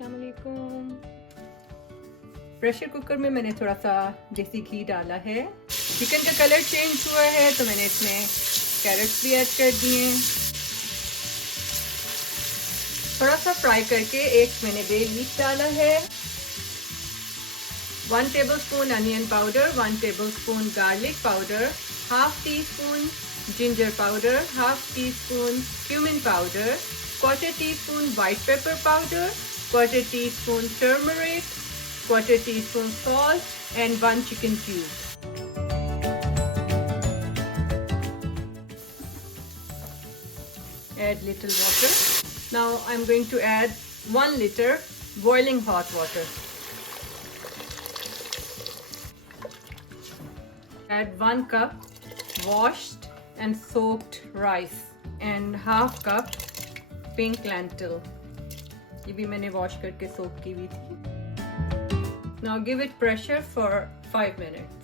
अस्सलाम वालेकुम। Pressure cooker में मैंने थोड़ा सा देसी घी डाला है। चिकन का कलर चेंज हुआ है तो मैंने इसमें कैरेट्स भी ऐड कर दिए। थोड़ा सा फ्राई करके एक मैंने बे लीफ डाला है। 1 tablespoon onion powder, 1 tablespoon garlic powder, half tea spoon ginger powder, half tea spoon cumin powder, 1/4 teaspoon white pepper powder, 1/4 teaspoon turmeric, 1/4 teaspoon salt, and 1 chicken cube. Add little water. Now I'm going to add 1 liter boiling hot water. Add 1 cup washed and soaked rice and half cup pink lentil. ये भी मैंने wash करके सोक की हुई थी। Now give it pressure for 5 minutes.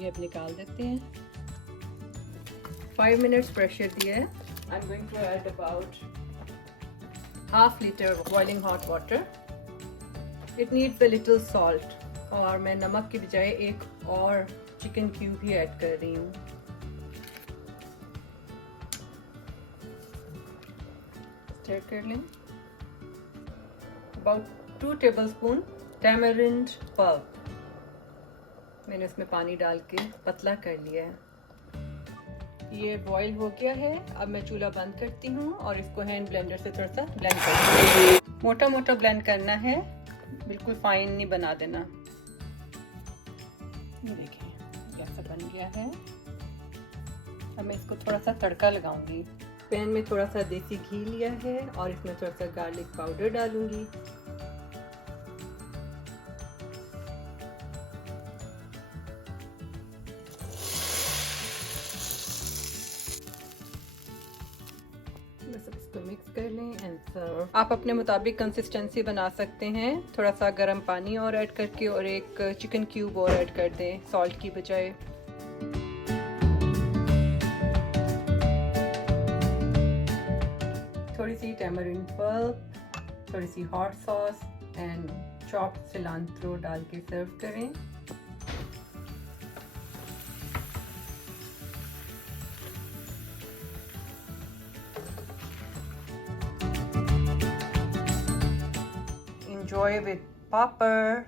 ये अब निकाल देते हैं। 5 minutes pressure दिया है। I'm going to add about half liter boiling hot water. It needs a little salt. और मैं नमक की बजाय एक और चिकन क्यूब ही ऐड कर रही हूँ। स्टर कर लें। About 2 tablespoon tamarind pulp. मैंने उसमें पानी डाल के पतला कर लिया है। ये बॉईल हो गया है। अब मैं चूल्हा बंद करती हूँ और इसको हैंड ब्लेंडर से थोड़ा सा ब्लेंड करती हूँ। मोटा मोटा ब्लेंड करना है, बिल्कुल फाइन नहीं बना देना। ये देखिए कैसा बन गया है। अब मैं इसको थोड़ा सा तड़का लगाऊंगी। पैन में थोड़ा सा देसी घी लिया है और इसमें थोड़ा सा गार्लिक पाउडर डालूंगी। बस अब इसको मिक्स कर लें एंड सर्व। आप अपने मुताबिक कंसिस्टेंसी बना सकते हैं। थोड़ा सा गर्म पानी और ऐड करके और एक चिकन क्यूब और ऐड कर दें सॉल्ट की बजाय। थोड़ी सी टैमरिंड पल्प, थोड़ी सी hot sauce and chopped cilantro डाल के सर्व करें। Enjoy with popper.